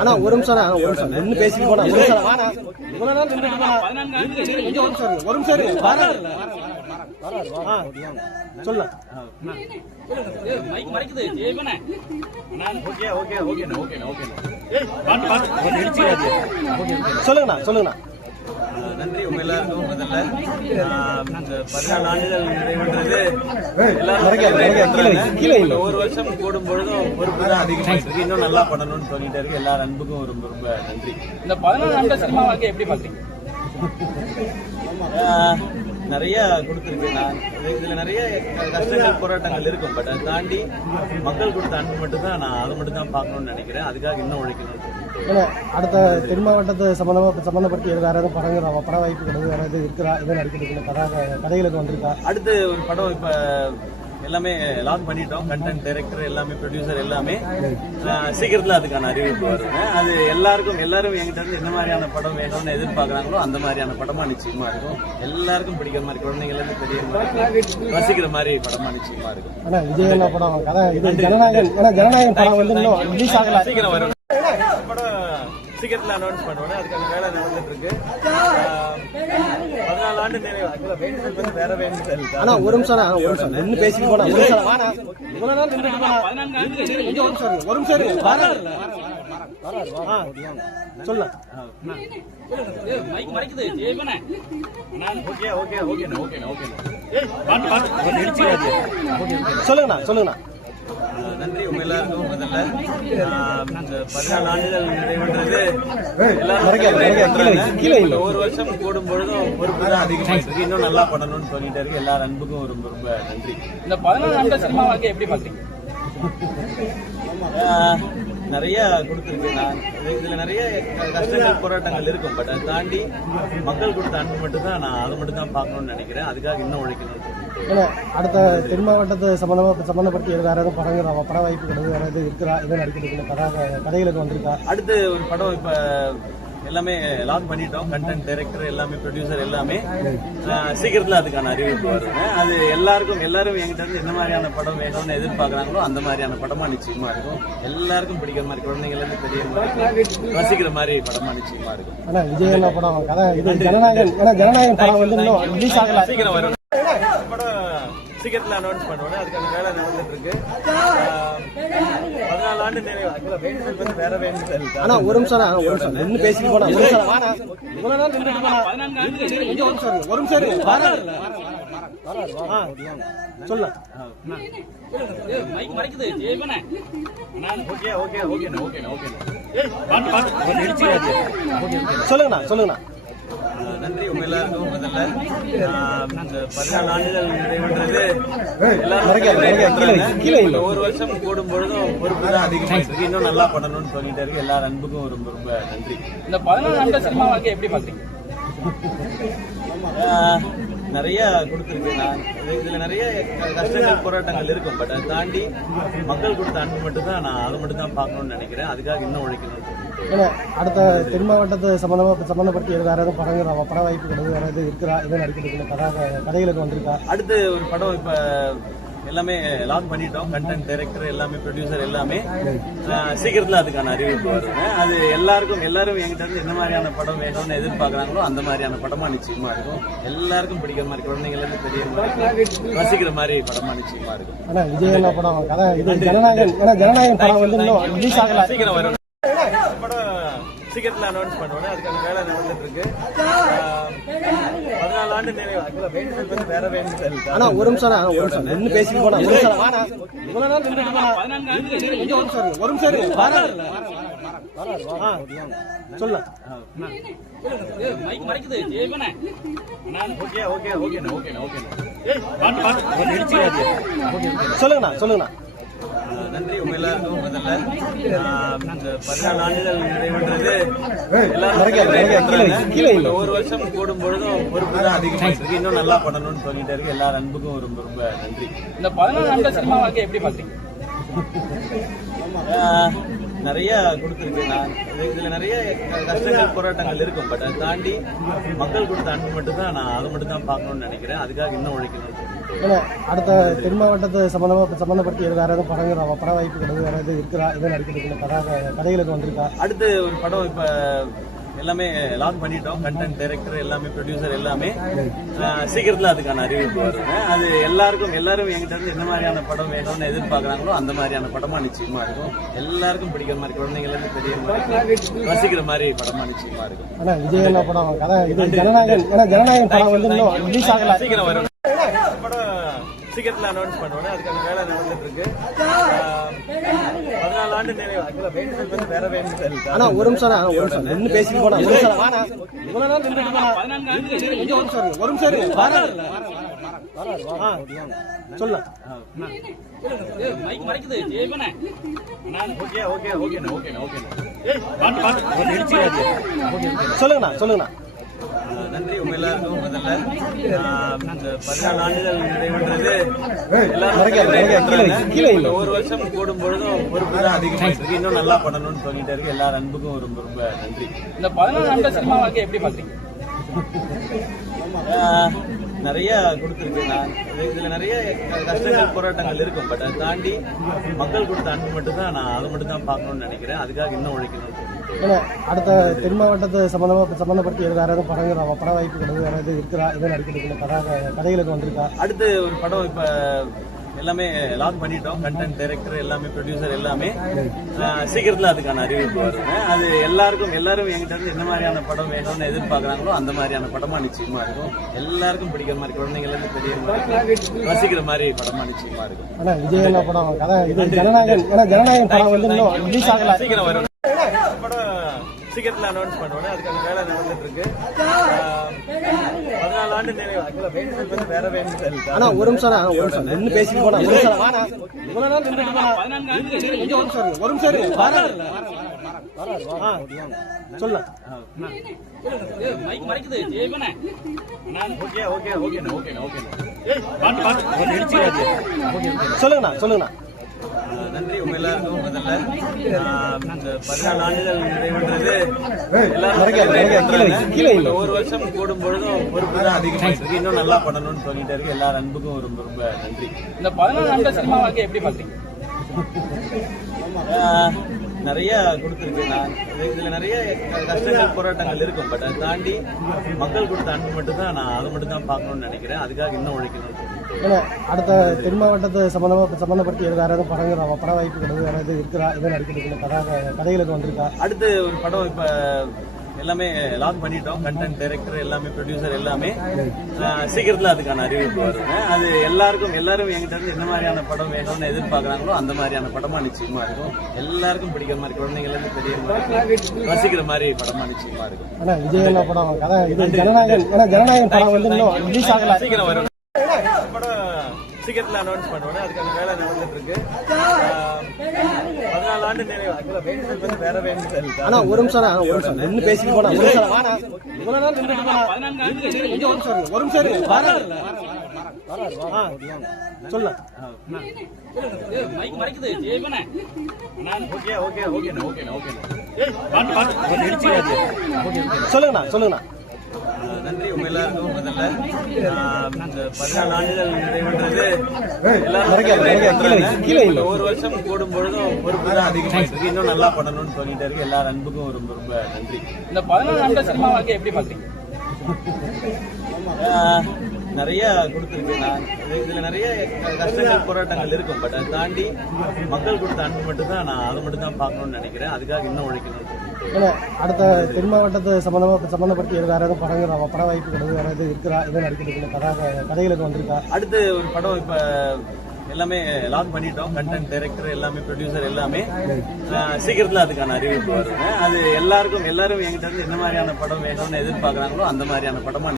ஆனா ஒரு நிமிஷம் நின்று பேசிட்டு போனா ஒரு நிமிஷம் வாடா இவ்வளவு நாள் நின்று ஒரு நிமிஷம் சொல்ல சொல்லுங்கண்ணா சொல்லுங்கண்ணா. நன்றி உங்க எல்லாருக்கும். முதல்ல 14 ஆண்டுகள் நிறைவேற்றது எல்லாரும் ஒரு வருஷம் கூடும் பொழுதும் பொறுப்பு தான் அதிகமாயிட்டு இருக்கு. இன்னும் நல்லா பண்ணணும்னு சொல்லிட்டு இருக்கு. எல்லா அன்புக்கும் ரொம்ப ரொம்ப நன்றி. இந்த 14 ஆண்டு சினிமா வாழ்க்கை எப்படி பாத்தீங்க? நிறைய கொடுத்துருக்கு. நான் இதுல நிறைய கஷ்டங்கள் போராட்டங்கள் இருக்கும். பட் அதை தாண்டி மக்கள் கொடுத்த அன்பு மட்டும் தான் நான் அதை மட்டும் தான் பார்க்கணும்னு நினைக்கிறேன். அதுக்காக இன்னும் உழைக்கணும். அடுத்த தென் மாவட்டத்தை சம்பந்தப்படுத்தி யாராவது படங்கள் பட வாய்ப்புகள் யாராவது இருக்கிறா? எதுவும் நடிக்கிறதுக்கு கதைகளுக்கு வந்திருக்கா? அடுத்து ஒரு படம் இப்ப எல்லாமே லாக் பண்ணிட்டோம். கண்டென்ட் டைரக்டர் எல்லாமே, ப்ரொடியூசர் எல்லாமே சீக்கிரத்துல அதுக்கான அறிவிப்பு வருங்க. அது எல்லாரும் என்கிட்ட இருந்து என்ன மாதிரியான படம் வேணும்னு எதிர்பார்க்கறாங்களோ அந்த மாதிரியான படமா நிச்சயமா இருக்கும். எல்லாருக்கும் பிடிக்கிற மாதிரி, குழந்தைங்கள இருந்து பெரியவங்க ரசிக்கிற மாதிரி படமா நிச்சயமா இருக்கும். ஆனா விஜய் படம் கதை இது ஜனநாயகன் படம் வந்து இன்னும் ரிலீஸ் ஆகல. சீக்கிரம் வரும். படம் சீக்கிரத்துல அனௌன்ஸ் பண்ணுவோம். அதுக்கான வேலை நடந்துட்டு இருக்கு. 14 ஆண்டு நிறைவு வேற வேண்டுதல். ஆனா ஒரு நிமிஷம் நின்று பேசிட்டு போனா ஒரு நிமிஷம் வாடா இவ்வளவு நாள் நின்று ஒரு நிமிஷம் சொல்ல சொல்லுங்கண்ணா சொல்லுங்கண்ணா. நன்றி உங்க எல்லாருக்கும். முதல்ல 14 ஆண்டுகள் நிறைவேற்றது எல்லாரும் ஒரு வருஷம் கூடும் பொழுதும் பொறுப்பு தான் அதிகமாயிட்டு இருக்கு. இன்னும் நல்லா பண்ணணும்னு சொல்லிட்டு இருக்கு. எல்லா அன்புக்கும் ரொம்ப ரொம்ப நன்றி. இந்த 14 ஆண்டு சினிமா வாழ்க்கை எப்படி பாத்தீங்க? நிறைய கொடுத்துருக்கு. நான் இதுல நிறைய கஷ்டங்கள் போராட்டங்கள் இருக்கும். பட் அதை தாண்டி மக்கள் கொடுத்த அன்பு மட்டும் தான் நான் அதை மட்டும் தான் பார்க்கணும்னு நினைக்கிறேன். அதுக்காக இன்னும் உழைக்கணும். அடுத்த தென் மாவட்டத்தை சம்பந்தப்படுத்தி யாராவது படங்கள் பட வாய்ப்புகள் யாராவது இருக்கிறா? எதுவும் நடிக்கிறதுக்கு கதைகளுக்கு வந்திருக்கா? அடுத்து ஒரு படம் இப்ப எல்லாமே லாக் பண்ணிட்டோம். கண்டென்ட் டைரக்டர் எல்லாமே, ப்ரொடியூசர் எல்லாமே சீக்கிரத்துல அதுக்கான அறிவிப்பு வருங்க. அது எல்லாரும் என்கிட்ட இருந்து என்ன மாதிரியான படம் வேணும்னு எதிர்பார்க்கறாங்களோ அந்த மாதிரியான படமா நிச்சயமா இருக்கும். எல்லாருக்கும் பிடிக்கிற மாதிரி, குழந்தைங்கள இருந்து பெரியவங்க ரசிக்கிற மாதிரி படமா நிச்சயமா இருக்கும். ஆனா விஜய் படம் கதை இது ஜனநாயகன் படம் வந்து இன்னும் ரிலீஸ் ஆகல. சீக்கிரம் வரும். படம் சீக்கிரத்துல அனௌன்ஸ் பண்ணுவோம். அதுக்கான வேலை நடந்துட்டு இருக்கு. 14 ஆண்டு நிறைவு வேற வேண்டுதல். ஆனா ஒரு நிமிஷம் நின்று பேசிட்டு போனா ஒரு நிமிஷம் வாடா இவ்வளவு நாள் நின்று ஒரு நிமிஷம் சொல்ல சொல்லுங்கண்ணா சொல்லுங்கண்ணா. நன்றி உங்க எல்லாருக்கும். முதல்ல 14 ஆண்டுகள் நிறைவேற்றது எல்லாரும் ஒரு வருஷம் கூடும் பொழுதும் பொறுப்பு தான் அதிகமாயிட்டு இருக்கு. இன்னும் நல்லா பண்ணணும்னு சொல்லிட்டு இருக்கு. எல்லா அன்புக்கும் ரொம்ப ரொம்ப நன்றி. இந்த 14 ஆண்டு சினிமா வாழ்க்கை எப்படி பாத்தீங்க? நிறைய கொடுத்துருக்கு. நான் இதுல நிறைய கஷ்டங்கள் போராட்டங்கள் இருக்கும். பட் அதை தாண்டி மக்கள் கொடுத்த அன்பு மட்டும் தான் நான் அதை மட்டும் தான் பார்க்கணும்னு நினைக்கிறேன். அதுக்காக இன்னும் உழைக்கணும். அடுத்த தென் மாவட்டத்தை சம்பந்தப்படுத்தி யாராவது படங்கள் பட வாய்ப்புகள் யாராவது இருக்கிறா? எதுவும் நடிக்கிறதுக்கு கதைகளுக்கு வந்திருக்கா? அடுத்து ஒரு படம் இப்ப எல்லாமே லாக் பண்ணிட்டோம். கண்டென்ட் டைரக்டர் எல்லாமே, ப்ரொடியூசர் எல்லாமே சீக்கிரத்துல அதுக்கான அறிவிப்பு வருங்க. அது எல்லாரும் என்கிட்ட இருந்து என்ன மாதிரியான படம் வேணும்னு எதிர்பார்க்கறாங்களோ அந்த மாதிரியான படமா நிச்சயமா இருக்கும். எல்லாருக்கும் பிடிக்கிற மாதிரி, குழந்தைங்கள இருந்து பெரியவங்க ரசிக்கிற மாதிரி படமா நிச்சயமா இருக்கும். ஆனா விஜய் படம் கதை இது ஜனநாயகன் படம் வந்து இன்னும் ரிலீஸ் ஆகல. சீக்கிரம் வரும். படம் சீக்கிரத்துல அனௌன்ஸ் பண்ணுவோம். அதுக்கான வேலை நடந்துட்டு இருக்கு. 14 ஆண்டு நிறைவு வேற வேண்டுதல். ஆனா ஒரு நிமிஷம் நின்று பேசிட்டு போனா ஒரு நிமிஷம் வாடா இவ்வளவு நாள் ஒரு நிமிஷம் சொல்ல சொல்லுங்கண்ணா சொல்லுங்கண்ணா. நன்றி உங்க எல்லாருக்கும். முதல்ல 14 ஆண்டுகள் நிறைவேற்றது எல்லாரும் ஒரு வருஷம் கூடும் பொழுதும் பொறுப்பு தான் அதிகமாயிட்டு இருக்கு. இன்னும் நல்லா பண்ணணும்னு சொல்லிட்டு இருக்கு. எல்லா அன்புக்கும் ரொம்ப ரொம்ப நன்றி. இந்த 14 ஆண்டு சினிமா வாழ்க்கை எப்படி பாத்தீங்க? நிறைய கொடுத்துருக்கு. இதுல நிறைய கஷ்டங்கள் போராட்டங்கள் இருக்கும். பட் அதை தாண்டி மக்கள் கொடுத்த அன்பு மட்டும் தான் நான் அதை மட்டும் தான் பார்க்கணும்னு நினைக்கிறேன். அதுக்காக இன்னும் உழைக்கணும். ஏன்னா அடுத்த தென் மாவட்டத்தை சம்பந்தப்படுத்தி வேற எதுவும் படங்கள் பட வாய்ப்புகள் வேற எதுவும் இருக்குதா? எதுவும் நடிக்கிறதுக்கு கதைகளுக்கு வந்திருக்கா? அடுத்து ஒரு படம் இப்ப எல்லாமே லாக் பண்ணிட்டோம். கண்டென்ட் டைரக்டர் எல்லாமே ப்ரொடியூசர் எல்லாமே சீக்கிரத்துல அதுக்கான அறிவிப்பு வருங்க. அது எல்லாரும் என்கிட்ட இருந்து என்ன மாதிரியான படம் வேணும்னு எதிர்பார்க்கறாங்களோ அந்த மாதிரியான படமா நிச்சயமா இருக்கும். எல்லாருக்கும் பிடிக்கிற மாதிரி, குழந்தைகள் இருந்து பெரிய மாதிரி ரசிக்கிற மாதிரி படமா நிச்சயமா இருக்கும். ஆனா விஜய் என்ன படம் கதை இது ஜனநாயகன். ஏன்னா ஜனநாயகன் படம் வந்து இன்னும் ரிலீஸ் ஆகல. சீக்கிரம் வரும். படம் சீக்கிரத்துல அனௌன்ஸ் பண்ணுவோம். அதுக்கான வேலை நடந்துட்டு இருக்கு. 14 ஆண்டு நிறைவு. ஆக்சுவலா வேண்டுதல் வந்து வேற வேண்டுதல். ஆனா ஒரு நிமிஷம் நின்று பேசிட்டு போனா ஒரு நிமிஷம் வாடா. இவ்வளவு நேரம் நின்றுட்டு போனா ஒரு நிமிஷம் இரு. சொல்ல மைக் மறைக்குது ஜெயபனே. சொல்லுங்கண்ணா. நன்றி உங்க எல்லாருக்கும். முதல்ல இந்த 14 ஆண்டுகள் நிறைவுன்றது எல்லாரும் ஒரு வருஷம் கூடும் பொழுதும் பொறுப்பு தான் அதிகமாயிட்டு இருக்கு. இன்னும் நல்லா பண்ணணும்னு சொல்லிட்டு இருக்கு. எல்லார் அன்புக்கும் ரொம்ப ரொம்ப நன்றி. இந்த 14 ஆண்டு சினிமா வாழ்க்கை எப்படி பாக்குறீங்க? நிறைய கொடுத்துருக்கு. இதுல நிறைய கஷ்டங்கள் போராட்டங்கள் இருக்கும். பட் அதை தாண்டி மக்கள் கொடுத்த அன்பு மட்டும் தான் நான் அதை மட்டும் தான் பார்க்கணும்னு நினைக்கிறேன். அதுக்காக இன்னும் உழைக்கணும். ஏன்னா அடுத்த தென் மாவட்டத்தை சம்பந்தப்படுத்தி வேற எதுவும் படங்கள் பட வாய்ப்புகள் வேற எதுவும் இருக்குதா? எதுவும் நடிக்கிறதுக்கு கதைகளுக்கு வந்திருக்கா? அடுத்து ஒரு படம் இப்ப எல்லாமே லாக் பண்ணிட்டோம். கண்டென்ட் டைரக்டர் எல்லாமே ப்ரொடியூசர் எல்லாமே சீக்கிரத்துல அதுக்கான அறிவிப்பு வருங்க. அது எல்லாரும் என்கிட்ட இருந்து என்ன மாதிரியான படம் வேணும்னு எதிர்பார்க்கறாங்களோ அந்த மாதிரியான படமா நிச்சயமா இருக்கும். எல்லாருக்கும் பிடிக்கிற மாதிரி, குழந்தைகள் இருந்து பெரிய மாதிரி ரசிக்கிற மாதிரி படமா நிச்சயமா இருக்கும். ஆனா விஜய் என்ன படம் கதை இது ஜனநாயகன். ஏன்னா ஜனநாயகன் படம் வந்து இன்னும் ரிலீஸ் ஆகல. சீக்கிரம் வரும். படம் சீக்கிரத்துல அனௌன்ஸ் பண்ணுவோம். அதுக்கான வேலை நடந்துட்டு இருக்கு. 14 ஆண்டு நிறைவு. ஆக்சுவலா வேண்டுதல் வந்து வேற வேண்டுதல். ஆனா ஒரு நிமிஷம் நின்று பேசிட்டு போனா ஒரு நிமிஷம் வாடா. இவ்வளவு நேரம் நின்றுட்டு போனா ஒரு நிமிஷம் இரு. சொல்ல மைக் மறைக்குது ஜெயபனே. சொல்லுங்கண்ணா. நன்றி உங்க எல்லாருக்கும். முதல்ல இந்த 14 ஆண்டுகள் நிறைவுன்றது எல்லாரும் ஒரு வருஷம் கூடும் பொழுதும் பொறுப்பு தான் அதிகமாயிட்டு இருக்கு. இன்னும் நல்லா பண்ணணும்னு சொல்லிட்டு இருக்கு. எல்லார் அன்புக்கும் ரொம்ப ரொம்ப நன்றி. இந்த 14 ஆண்டு சினிமா வாழ்க்கை எப்படி பாக்குறீங்க? நிறைய கொடுத்துருக்கு. இதுல நிறைய கஷ்டங்கள் போராட்டங்கள் இருக்கும். பட் அதை தாண்டி மக்கள் கொடுத்த அன்பு மட்டும் தான் நான் அதை மட்டும் தான் பார்க்கணும்னு நினைக்கிறேன். அதுக்காக இன்னும் உழைக்கணும். ஏன்னா அடுத்த தென் மாவட்டத்தை சம்பந்தப்படுத்தி வேற எதுவும் படங்கள் பட வாய்ப்புகள் வேற எதுவும் இருக்குதா? எதுவும் நடிக்கிறதுக்கு கதைகளுக்கு வந்திருக்கா? அடுத்து ஒரு படம் இப்ப எல்லாமே லாக் பண்ணிட்டோம். கண்டென்ட் டைரக்டர் எல்லாமே ப்ரொடியூசர் எல்லாமே சீக்கிரத்துல அதுக்கான அறிவிப்பு வருங்க. அது எல்லாரும் என்கிட்ட இருந்து என்ன மாதிரியான படம் வேணும்னு எதிர்பார்க்கறாங்களோ அந்த மாதிரியான படமா நிச்சயமா இருக்கும். எல்லாருக்கும் பிடிக்கிற மாதிரி, குழந்தைகள் இருந்து பெரிய மாதிரி ரசிக்கிற மாதிரி படமா நிச்சயமா இருக்கும். ஆனா விஜய் என்ன படம் கதை இது ஜனநாயகன். ஏன்னா ஜனநாயகன் படம் வந்து இன்னும் ரிலீஸ் ஆகல. சீக்கிரம் வரும். படம் சீக்கிரத்துல அனௌன்ஸ் பண்ணுவோம். அதுக்கான வேலை நடந்துட்டு இருக்கு. 14 ஆண்டு நிறைவு. ஆக்சுவலா வேண்டுதல் வந்து வேற வேண்டுதல். ஆனா ஒரு நிமிஷம் நின்று பேசிட்டு போனா ஒரு நிமிஷம் வாடா. இவ்வளவு நேரம் நின்றுட்டு போனா ஒரு நிமிஷம் இரு. சொல்ல மைக் மறைக்குது ஜெயபனே. சொல்லுங்கண்ணா. நன்றி உங்க எல்லாருக்கும். முதல்ல இந்த 14 ஆண்டுகள் நிறைவுன்றது எல்லாரும் ஒரு வருஷம் கூடும் பொழுதும் பொறுப்பு தான் அதிகமாயிட்டு இருக்கு. இன்னும் நல்லா பண்ணணும்னு சொல்லிட்டு இருக்கு. எல்லார் அன்புக்கும் ரொம்ப ரொம்ப நன்றி. இந்த 14 ஆண்டு சினிமா வாழ்க்கை எப்படி பாக்குறீங்க? நிறைய கொடுத்துருக்கு. இதுல நிறைய கஷ்டங்கள் போராட்டங்கள் இருக்கும். பட் அதை தாண்டி மக்கள் கொடுத்த அன்பு மட்டும் தான் நான் அதை மட்டும் தான் பார்க்கணும்னு நினைக்கிறேன். அதுக்காக இன்னும் உழைக்கணும். ஏன்னா அடுத்த தென் மாவட்டத்தை சம்பந்தப்படுத்தி வேற எதுவும் படங்கள் பட வாய்ப்புகள் வேற எதுவும் இருக்குதா? எதுவும் நடிக்கிறதுக்கு கதைகளுக்கு வந்திருக்கா? அடுத்து ஒரு படம் இப்ப எல்லாமே லாக் பண்ணிட்டோம். கண்டென்ட் டைரக்டர் எல்லாமே ப்ரொடியூசர் எல்லாமே சீக்கிரத்துல அதுக்கான அறிவிப்பு வருங்க. அது எல்லாரும் என்கிட்ட இருந்து என்ன மாதிரியான படம் வேணும்னு எதிர்பார்க்கறாங்களோ அந்த மாதிரியான படமா